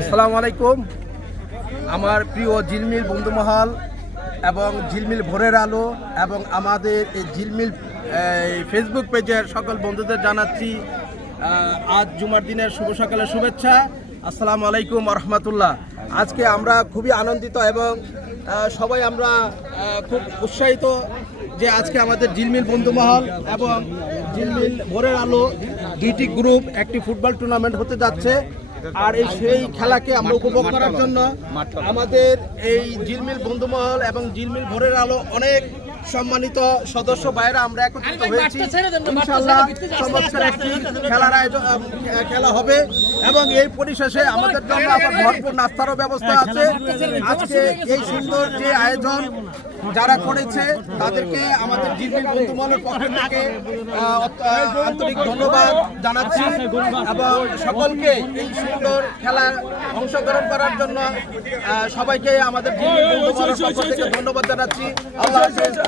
আসসালামু আলাইকুম। আমার প্রিয় ঝিলমিল বন্ধুমহল এবং ঝিলমিল ভোরের আলো এবং আমাদের এই ঝিলমিল ফেসবুক পেজের সকল বন্ধুদের জানাচ্ছি আজ জুমার দিনের শুভ সকালের শুভেচ্ছা। আসসালামু আলাইকুম রহমতুল্লাহ। আজকে আমরা খুবই আনন্দিত এবং সবাই আমরা খুব উৎসাহিত যে আজকে আমাদের ঝিলমিল বন্ধুমহল এবং ঝিলমিল ভোরের আলো দুইটি গ্রুপ একটি ফুটবল টুর্নামেন্ট হতে যাচ্ছে। আর এই সেই খেলাকে আমরা উপভোগ করার জন্য আমাদের এই জিলমিল বন্ধুমহল এবং জিলমিল ভোরের আলো অনেক সম্মানিত সদস্য বাইরে আমরা একত্রিত হয়েছি। ইনশাআল্লাহ চমৎকার একটি খেলার আয়োজন খেলা হবে এবং এই পরিশেষে আমাদের জন্য আবার ভরপুর নাস্তারও ব্যবস্থা আছে। আজকে এই সুন্দর যে আয়োজন যারা করেছে তাদেরকে আমাদের জিলমিল বন্ধুমহলের পক্ষ থেকে আন্তরিক ধন্যবাদ জানাচ্ছি এবং সকলকে এই সুন্দর খেলা অংশগ্রহণ করার জন্য সবাইকে আমাদের জিলমিল বন্ধুমহলের পক্ষ থেকে ধন্যবাদ জানাচ্ছি। আল্লাহ হাফেজ।